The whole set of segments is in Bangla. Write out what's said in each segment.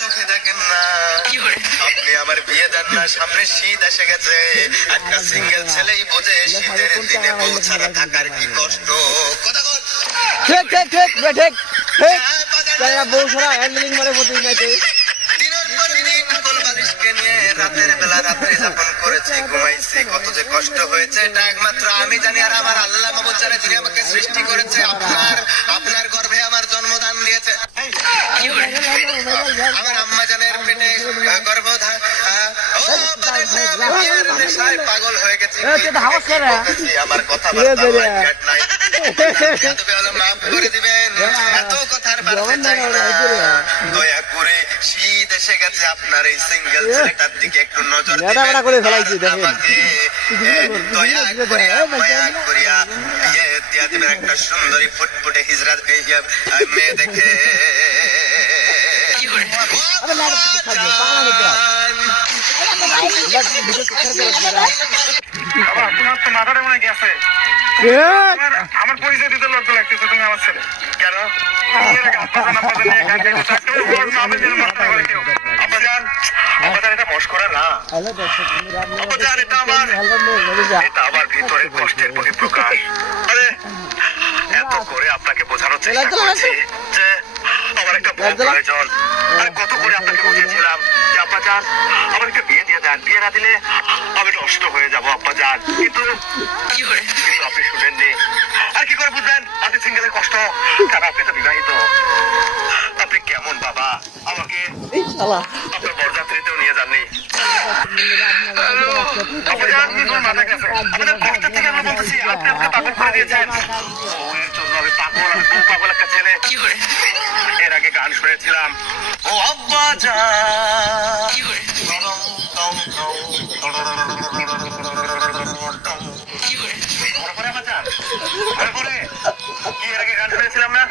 চোখে দেখেন না, আপনি আমার বিয়ে দেন না, সামনে শীত এসে গেছে, একটা সিঙ্গেল ছেলেই বোঝে শীতের দিনে বউ ছাড়া থাকার কি কষ্ট। কথা বল। ঠিক ঠিক ঠিক ঠিক ঠিক বউ ছাড়া হ্যান্ডলিং মানে প্রতিদিন আছে। দিনের পর দিন কোলবালিশকে নিয়ে রাতের বেলা রাত্রি যাপন করেছি, ঘুমাইছি, কত যে কষ্ট হয়েছে এটা একমাত্র আমি জানি আর আমার আল্লাহ মাবুদ জানে, যিনি আমাকে সৃষ্টি করেছে, আপনার গর্ভে আমার জন্মদান দিয়েছে। আমার আম্মা জানের পেটে গর্ভধারণ নেশায় পাগল হয়ে গেছি। আমার কথা নাই, মাফ করে দিবেন, এত কথার বাড়তে চাই না। দয়া করে শীত এসে গেছে, আপনার এই সিঙ্গেল ছেলেটার দিকে একটু নজর দিবেন, আমাকে দয়া করিয়া মায়া করিয়া বিয়ে দিয়া দিবেন একটা সুন্দরী ফুটফুটে হিজড়া মেয়ে দেখে। মাথাটা মনে গেছে, আমার পরিচয় দিতে লজ্জা লাগতেছে। তুমি আমার ছেলে কেন এটা মস্করা না, এটা আমার ভিতরের কষ্টের বহিঃপ্রকাশ। আরে এত করে আপনাকে বোঝানোর চেষ্টা করছি যে আমার একটা বউ প্রয়োজন, আর কত করে আপনাকে বুঝিয়েছিলাম যে আব্বা যান আমার একটা বিয়ে দিয়ে দেন, বিয়ে না দিলে আমি নষ্ট হয়ে যাবো আব্বা যান, কিন্তু আপনি শুনেননি। আর কি করে বুঝবেন আপনি সিঙ্গেলের কষ্ট, কারণ আপনি তো বিবাহিত। আপনি কেমন বাবা, আমাকে আপনার বরযাত্রীতেও নিয়ে যাননি। মাথা গেছে আপনাদের কষ্টের থেকে আমরা বলতেছি, আপনি আমাকে পাগল করে দিয়েছেন। বউয়ের জন্য আমি পাগল, আমি বউ পাগল একটা ছেলে। এর আগে গান শুনেছিলাম, ও আব্বা যান শুনেছিলাম না।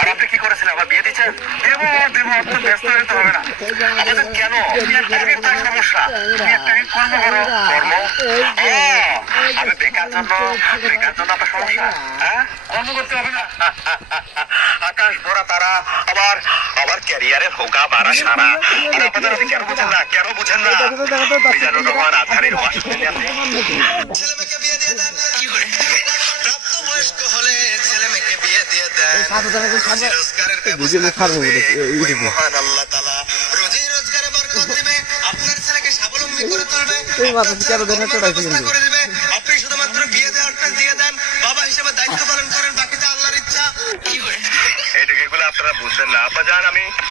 আর আপনি কি করেছিলেন, আমার বিয়ে দিচ্ছেন? দেবো দেবো, অত ব্যস্ত হতে হবে না। আমাদের কেন একটা সমস্যা, একটা কর্ম করো, কর্ম আমি বেকার জন্য আপনার সমস্যা, হ্যাঁ কর্ম করতে হবে না। আকাশ ভরা তারা, আবার ক্যারিয়ারের হোগা বাড়া সারা, আর আপনাদের আপনি কেন বুঝেন না, কেন বুঝেন না? বিজানুর রহমান আধারের ওয়াশ ছেলেমেয়েকে বিয়ে দিয়ে দেন, প্রাপ্তবয়স্ক হলে ছেলেমেয়েকে বিয়ে দিয়ে দেন, রুজি রোজগারের ব্যবস্থা করবে ওই মহান আল্লাহ তাআলা, রুজি রোজগারে বরকত দিবে, আপনার ছেলেকে স্বাবলম্বী করে তুলবে।